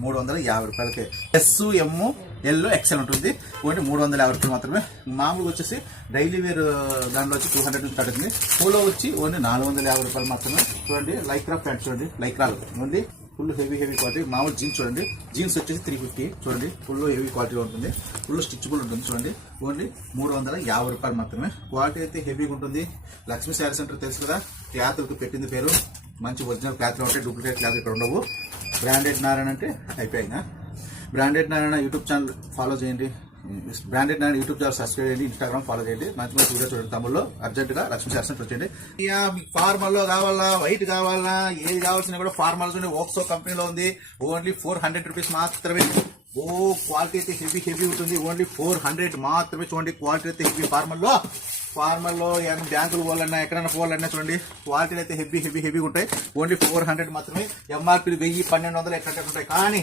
350 రూపాయలకి. ఎస్, ఎమ్, L, XL ఉంటుంది. Only 350 రూపాయలు మాత్రమే. మామూలుగా వచ్చేసి డైలీ వేర్ దాంట్లో వచ్చి 200 నుంచి స్టార్ట్ అవుతుంది. పూలో వచ్చి ఓన్లీ 450 రూపాయలు మాత్రమే. చూడండి లైక్రా ప్యాంట్ చూడండి, లైక్రాలు ఓన్లీ ఫుల్ హెవీ క్వాలిటీ. మామూలు జీన్స్ చూడండి, జీన్స్ వచ్చేసి 350 చూడండి, ఫుల్ హెవీ క్వాలిటీలో ఉంటుంది. ఫుల్ స్టిచ్బుల్ ఉంటుంది చూడండి. ఓన్లీ 350 రూపాయలు మాత్రమే. క్వాలిటీ అయితే హెవీగా ఉంటుంది. లక్ష్మీ శారీ సెంటర్ తెలుసు కదా, క్లాత్లకు పెట్టింది పేరు. మంచి ఒరిజినల్ క్లాత్లు ఉంటాయి, డూప్లికేట్ క్లాత్ ఇక్కడ ఉండవు. బ్రాండెడ్ నారాయణ అంటే అయిపోయినా. Branded Narayana YouTube channel follow చేయండి. Branded Narayana YouTube channel subscribe చేయండి, ఇన్స్టాగ్రామ్ ఫాలో చేయండి. మంచి మంచి వీడియో చూడండి. తమిళ్లో అర్జెంటుగా లక్ష్మీ శారీ సెంటర్ వచ్చేయండి. మీకు ఫార్మల్లో కావాలా, వైట్ కావాలా, ఏది కావాల్సిన కూడా ఫార్మల్స్ ఓక్సో కంపెనీలో ఉంది. ఓన్లీ 400 రూపీస్ మాత్రమే. ఓ క్వాలిటీ అయితే హెవీ ఉంటుంది. ఓన్లీ 400 మాత్రమే. చూడండి క్వాలిటీ అయితే హెవీ. ఫార్మల్లో బ్యాంకులు పోవాలన్నా ఎక్కడైనా పోవాలన్నా చూడండి క్వాలిటీ అయితే హెవీ ఉంటాయి. ఓన్లీ 400 మాత్రమే. ఎంఆర్పీ 1000, 1200 ఎక్కడ ఉంటాయి. కానీ